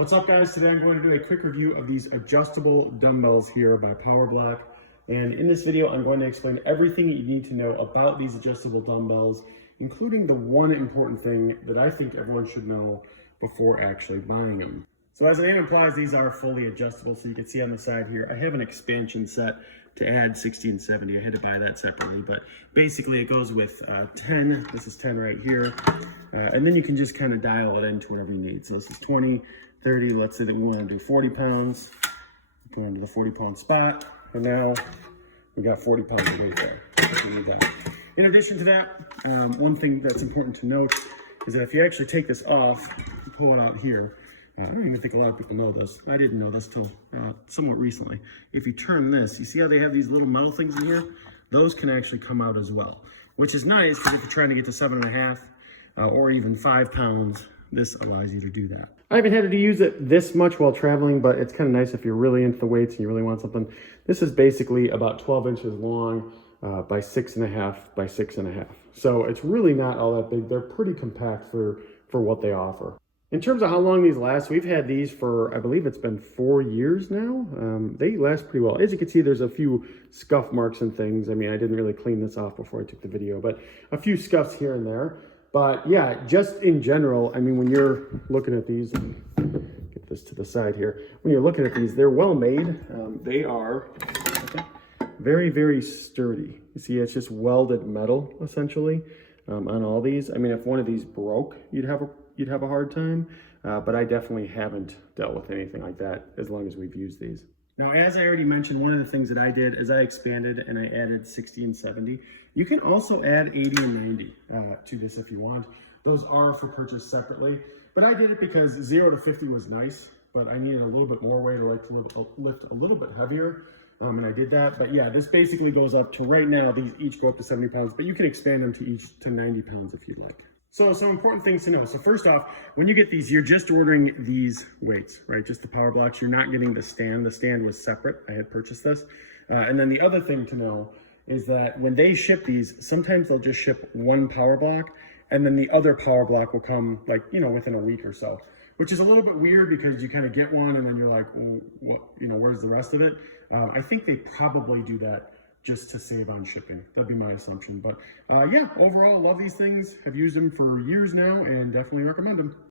What's up, guys? Today I'm going to do a quick review of these adjustable dumbbells here by PowerBlock. And in this video, I'm going to explain everything you need to know about these adjustable dumbbells, including the one important thing that I think everyone should know before actually buying them. So as the name implies, these are fully adjustable. So you can see on the side here, I have an expansion set to add 60 and 70. I had to buy that separately, but basically it goes with 10. This is 10 right here. And then you can just kind of dial it into whatever you need. So this is 20, 30. Let's say that we want to do 40 pounds. Go into the 40-pound spot. And now we got 40 pounds of weight there. We need that. In addition to that, one thing that's important to note is that if you actually take this off, pull it out here, I don't even think a lot of people know this. I didn't know this till somewhat recently. If you turn this, you see how they have these little metal things in here? Those can actually come out as well, which is nice because if you're trying to get to 7.5 or even 5 pounds, this allows you to do that. I haven't had to use it this much while traveling, but it's kind of nice if you're really into the weights and you really want something. This is basically about 12 inches long by 6.5 by 6.5. So it's really not all that big. They're pretty compact for what they offer. In terms of how long these last, we've had these for, I believe it's been 4 years now. They last pretty well. As you can see, there's a few scuff marks and things. I mean, I didn't really clean this off before I took the video, but a few scuffs here and there. But yeah, just in general, I mean, when you're looking at these, and get this to the side here, when you're looking at these, they're well made. They are very, very sturdy. You see, it's just welded metal, essentially, on all these. I mean, if one of these broke, you'd have a hard time, but I definitely haven't dealt with anything like that as long as we've used these. Now, as I already mentioned, one of the things that I did is I expanded and I added 60 and 70. You can also add 80 and 90 to this if you want. Those are for purchase separately, but I did it because 0 to 50 was nice, but I needed a little bit more weight or like to lift a little bit heavier. And I did that, but yeah, this basically goes up to, right now, these each go up to 70 pounds, but you can expand them to each to 90 pounds if you'd like. So some important things to know. So first off, when you get these, you're just ordering these weights, right? Just the power blocks. You're not getting the stand. The stand was separate. I had purchased this. And then the other thing to know is that when they ship these, sometimes they'll just ship one power block and then the other power block will come like, within a week or so, which is a little bit weird because you kind of get one and then you're like, well, what, where's the rest of it? I think they probably do that just to save on shipping. That'd be my assumption. But yeah, overall, love these things. Have used them for years now and definitely recommend them.